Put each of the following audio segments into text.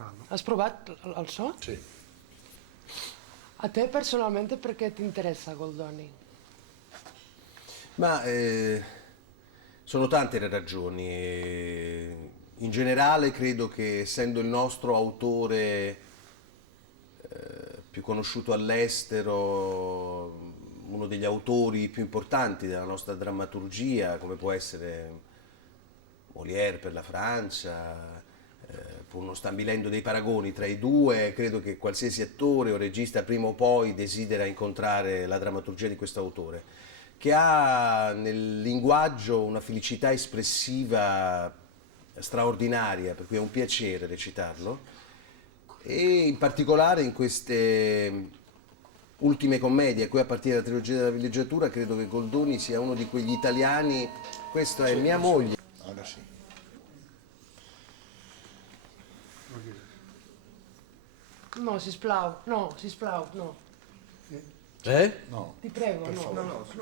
saranno. Has provat el so? Sì. A te personalmente perché ti interessa Goldoni? Ma sono tante le ragioni. In generale credo che essendo il nostro autore più conosciuto all'estero, uno degli autori più importanti della nostra drammaturgia, come può essere Molière per la Francia, pur non stabilendo dei paragoni tra i due, credo che qualsiasi attore o regista prima o poi desidera incontrare la drammaturgia di questo autore, che ha nel linguaggio una felicità espressiva straordinaria, per cui è un piacere recitarlo, e in particolare in queste ultime commedie, a cui appartiene la trilogia della villeggiatura, credo che Goldoni sia uno di quegli italiani. Questa è mia moglie. Ora sì. No, sisplau, no, sisplau, no. No. Ti prego, no.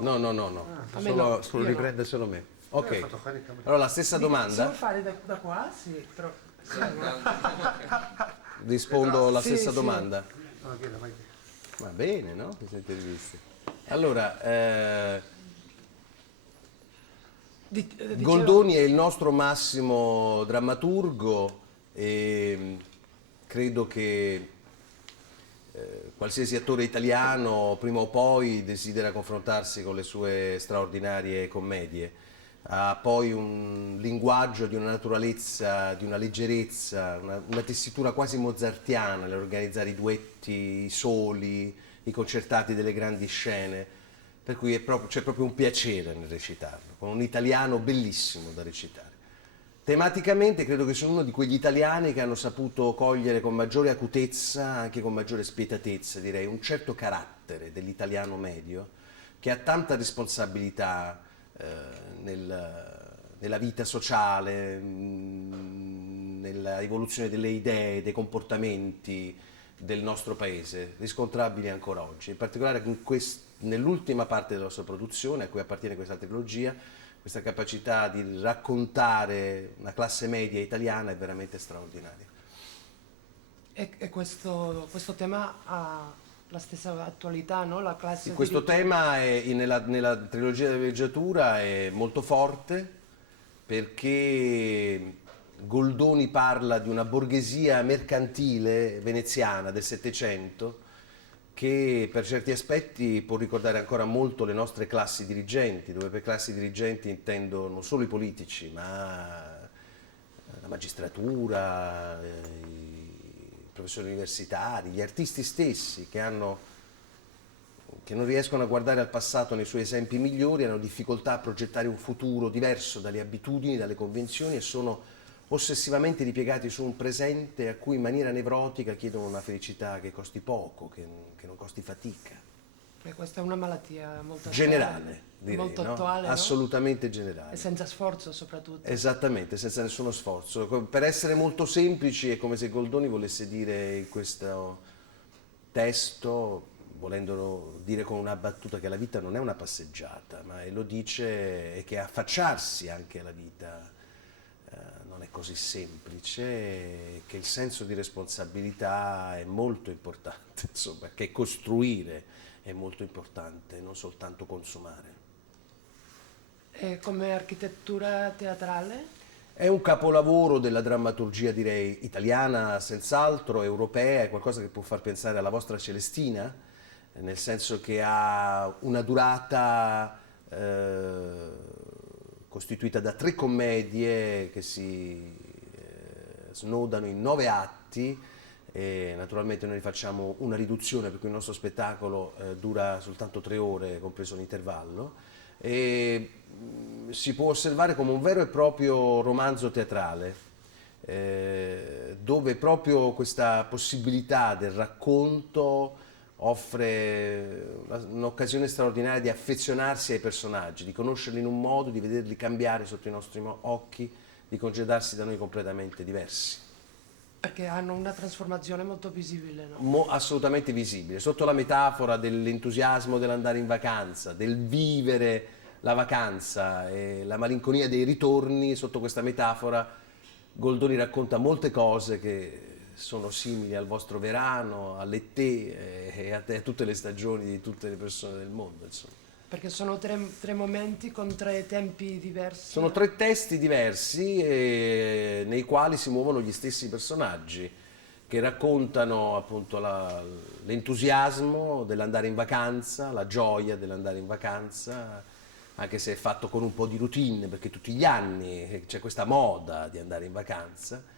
No. A me no, Solo io no. riprende solo me. Ok. Fatto fare il camera. Allora la stessa Se vuoi domanda, fare da qua, sì, però... rispondo alla Sì, stessa sì. domanda. No, chieda, vai. Va bene, no? Queste interviste. Allora, Dicevo- Goldoni è il nostro massimo drammaturgo e credo che qualsiasi attore italiano prima o poi desidera confrontarsi con le sue straordinarie commedie. Ha poi un linguaggio di una naturalezza, di una leggerezza, una tessitura quasi mozartiana nell'organizzare i duetti, i soli, i concertati delle grandi scene, per cui c'è proprio un piacere nel recitarlo, con un italiano bellissimo da recitare. Tematicamente credo che sono uno di quegli italiani che hanno saputo cogliere con maggiore acutezza, anche con maggiore spietatezza, direi, un certo carattere dell'italiano medio, che ha tanta responsabilità nella vita sociale, nella evoluzione delle idee, dei comportamenti del nostro paese, riscontrabili ancora oggi. In particolare nell'ultima parte della sua produzione, a cui appartiene questa trilogia, questa capacità di raccontare una classe media italiana è veramente straordinaria. E questo tema ha la stessa attualità, no? La classe Questo dirigente. tema nella trilogia della villeggiatura è molto forte perché Goldoni parla di una borghesia mercantile veneziana del Settecento che per certi aspetti può ricordare ancora molto le nostre classi dirigenti, dove per classi dirigenti intendo non solo i politici, ma la magistratura, i professori universitari, gli artisti stessi che non riescono a guardare al passato nei suoi esempi migliori, hanno difficoltà a progettare un futuro diverso dalle abitudini, dalle convenzioni e sono ossessivamente ripiegati su un presente a cui in maniera nevrotica chiedono una felicità che costi poco, che non costi fatica. E questa è una malattia molto Generale, direi, molto no? attuale, no? Assolutamente generale. E senza sforzo soprattutto. Esattamente, senza nessuno sforzo. Per essere molto semplici è come se Goldoni volesse dire in questo testo, volendolo dire con una battuta, che la vita non è una passeggiata, ma lo dice e che affacciarsi anche alla vita non è così semplice, che il senso di responsabilità è molto importante, insomma, che costruire è molto importante, non soltanto consumare. E come architettura teatrale? È un capolavoro della drammaturgia, direi, italiana, senz'altro, europea, è qualcosa che può far pensare alla vostra Celestina, nel senso che ha una durata costituita da 3 commedie che si snodano in 9 atti, e naturalmente noi facciamo una riduzione per cui il nostro spettacolo dura soltanto 3 ore, compreso l'intervallo, e si può osservare come un vero e proprio romanzo teatrale, dove proprio questa possibilità del racconto offre un'occasione straordinaria di affezionarsi ai personaggi, di conoscerli in un modo, di vederli cambiare sotto i nostri occhi, di congedarsi da noi completamente diversi. Perché hanno una trasformazione molto visibile, no? Assolutamente visibile, sotto la metafora dell'entusiasmo dell'andare in vacanza, del vivere la vacanza e la malinconia dei ritorni. Sotto questa metafora Goldoni racconta molte cose che sono simili al vostro verano, all'Etè e a tutte le stagioni di tutte le persone del mondo, insomma. Perché sono tre momenti con tre tempi diversi. Sono tre testi diversi nei quali si muovono gli stessi personaggi che raccontano appunto l'entusiasmo dell'andare in vacanza, la gioia dell'andare in vacanza, anche se è fatto con un po' di routine, perché tutti gli anni c'è questa moda di andare in vacanza.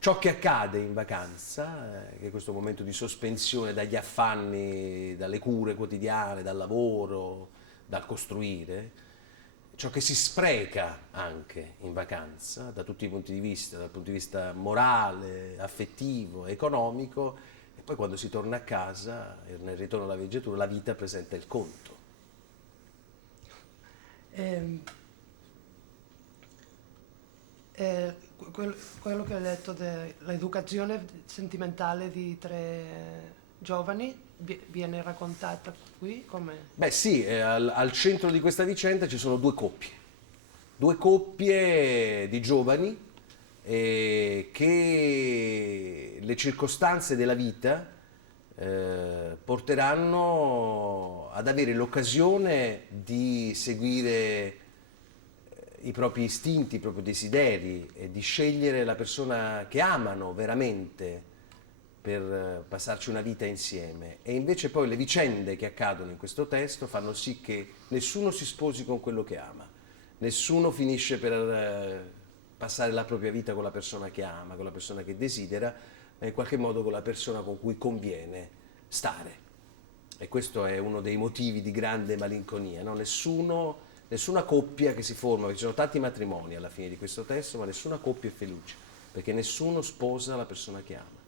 Ciò che accade in vacanza, che è questo momento di sospensione dagli affanni, dalle cure quotidiane, dal lavoro, dal costruire, ciò che si spreca anche in vacanza da tutti i punti di vista, dal punto di vista morale, affettivo, economico, e poi quando si torna a casa, nel ritorno alla villeggiatura, la vita presenta il conto. Quello che hai detto dell'educazione sentimentale di tre giovani viene raccontata qui come... Beh sì, al centro di questa vicenda ci sono due coppie di giovani che le circostanze della vita porteranno ad avere l'occasione di seguire i propri istinti, i propri desideri e di scegliere la persona che amano veramente per passarci una vita insieme. E invece poi le vicende che accadono in questo testo fanno sì che nessuno si sposi con quello che ama, nessuno finisce per passare la propria vita con la persona che ama, con la persona che desidera, ma in qualche modo con la persona con cui conviene stare. E questo è uno dei motivi di grande malinconia, no? Nessuna coppia che si forma, perché ci sono tanti matrimoni alla fine di questo testo, ma nessuna coppia è felice, perché nessuno sposa la persona che ama.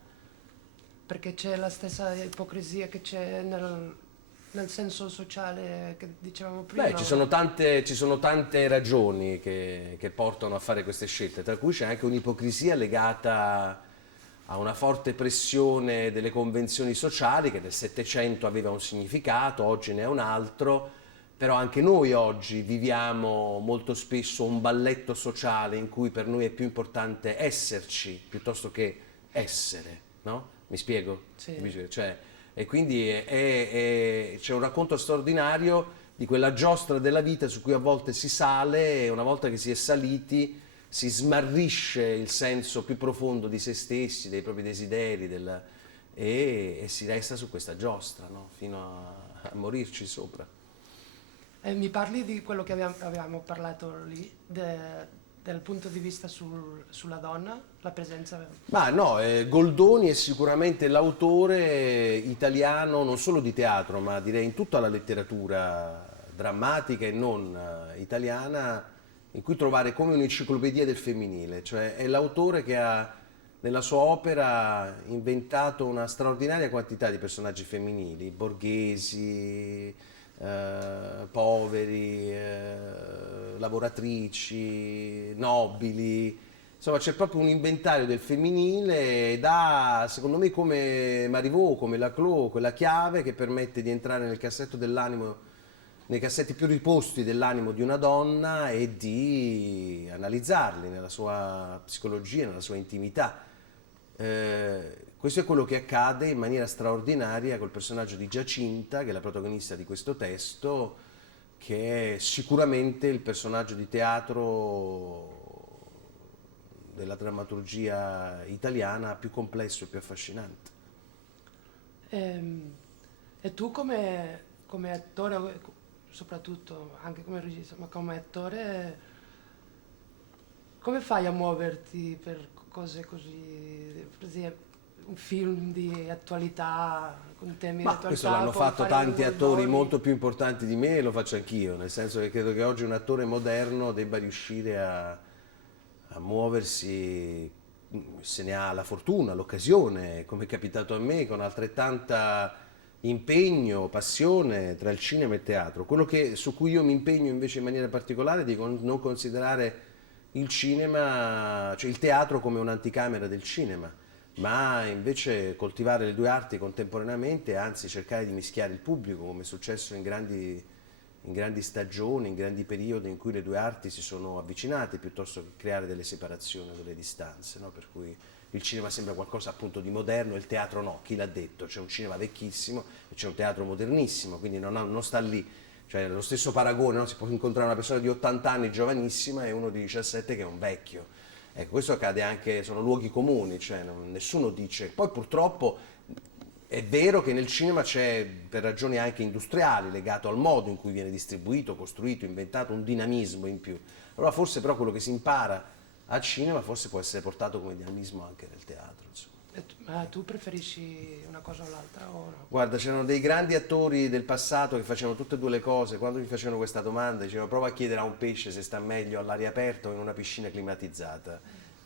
Perché c'è la stessa ipocrisia che c'è nel senso sociale che dicevamo prima. Beh, ci sono tante ragioni che portano a fare queste scelte, tra cui c'è anche un'ipocrisia legata a una forte pressione delle convenzioni sociali che nel Settecento aveva un significato, oggi ne ha un altro. Però anche noi oggi viviamo molto spesso un balletto sociale in cui per noi è più importante esserci piuttosto che essere, no? Mi spiego? Sì. Cioè, e quindi c'è un racconto straordinario di quella giostra della vita su cui a volte si sale e una volta che si è saliti si smarrisce il senso più profondo di se stessi, dei propri desideri e si resta su questa giostra, no? Fino a morirci sopra. Mi parli di quello che avevamo parlato lì, del punto di vista sulla donna, la presenza... Ma no, Goldoni è sicuramente l'autore italiano non solo di teatro, ma direi in tutta la letteratura drammatica e non italiana, in cui trovare come un'enciclopedia del femminile, cioè è l'autore che ha nella sua opera inventato una straordinaria quantità di personaggi femminili, borghesi, poveri, lavoratrici, nobili, insomma c'è proprio un inventario del femminile ed ha, secondo me, come Marivaux, come Laclos, quella chiave che permette di entrare nel cassetto dell'animo, nei cassetti più riposti dell'animo di una donna e di analizzarli nella sua psicologia, nella sua intimità. Questo è quello che accade in maniera straordinaria col personaggio di Giacinta, che è la protagonista di questo testo, che è sicuramente il personaggio di teatro della drammaturgia italiana più complesso e più affascinante. E tu come attore, soprattutto anche come regista, ma come attore, come fai a muoverti per cose così, per esempio un film di attualità, con temi di Ma attualità? questo l'hanno come fatto fare tanti attori Goldoni? molto più importanti di me e lo faccio anch'io, nel senso che credo che oggi un attore moderno debba riuscire a muoversi, se ne ha la fortuna, l'occasione, come è capitato a me, con altrettanta impegno, passione tra il cinema e il teatro. Quello su cui io mi impegno invece in maniera particolare è di non considerare il cinema, cioè il teatro come un'anticamera del cinema, ma invece coltivare le due arti contemporaneamente e anzi cercare di mischiare il pubblico, come è successo in grandi stagioni, in grandi periodi in cui le due arti si sono avvicinate, piuttosto che creare delle separazioni o delle distanze, no? Per cui il cinema sembra qualcosa appunto di moderno e il teatro no, chi l'ha detto? C'è un cinema vecchissimo e c'è un teatro modernissimo, quindi non sta lì. Cioè lo stesso paragone, no? Si può incontrare una persona di 80 anni giovanissima e uno di 17 che è un vecchio. Ecco, questo accade anche, sono luoghi comuni, cioè nessuno dice. Poi purtroppo è vero che nel cinema c'è, per ragioni anche industriali, legato al modo in cui viene distribuito, costruito, inventato, un dinamismo in più. Allora forse però quello che si impara al cinema forse può essere portato come dinamismo anche nel teatro, insomma. Ma tu preferisci una cosa o l'altra o no? Guarda, c'erano dei grandi attori del passato che facevano tutte e due le cose. Quando mi facevano questa domanda dicevano prova a chiedere a un pesce se sta meglio all'aria aperta o in una piscina climatizzata.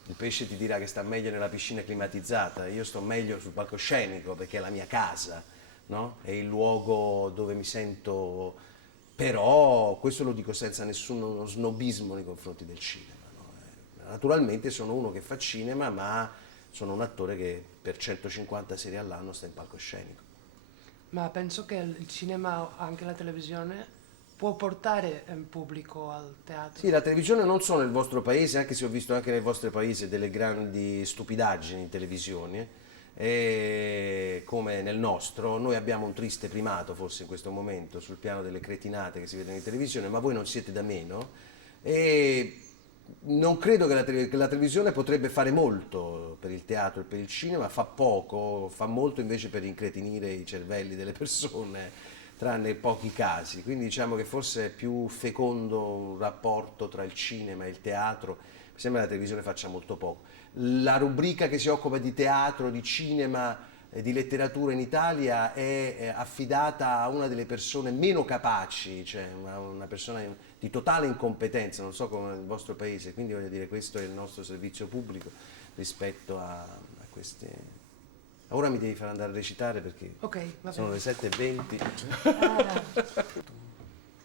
Il pesce ti dirà che sta meglio nella piscina climatizzata, io sto meglio sul palcoscenico perché è la mia casa, no? È il luogo dove mi sento. Però questo lo dico senza nessuno snobismo nei confronti del cinema, no? Naturalmente sono uno che fa cinema, ma sono un attore che per 150 serie all'anno sta in palcoscenico. Ma penso che il cinema, anche la televisione, può portare un pubblico al teatro. Sì, la televisione non solo nel vostro paese, anche se ho visto anche nel vostro paese delle grandi stupidaggini in televisione, e come nel nostro, noi abbiamo un triste primato forse in questo momento sul piano delle cretinate che si vedono in televisione, ma voi non siete da meno e non credo che che la televisione potrebbe fare molto per il teatro e per il cinema, fa poco, fa molto invece per incretinire i cervelli delle persone, tranne pochi casi. Quindi diciamo che forse è più fecondo un rapporto tra il cinema e il teatro, mi sembra che la televisione faccia molto poco. La rubrica che si occupa di teatro, di cinema, di letteratura in Italia è affidata a una delle persone meno capaci, cioè una persona di totale incompetenza, non so come nel vostro paese, quindi voglio dire questo è il nostro servizio pubblico rispetto a queste. Ora mi devi far andare a recitare perché Ok, va sono bene. le 7:20. Ah.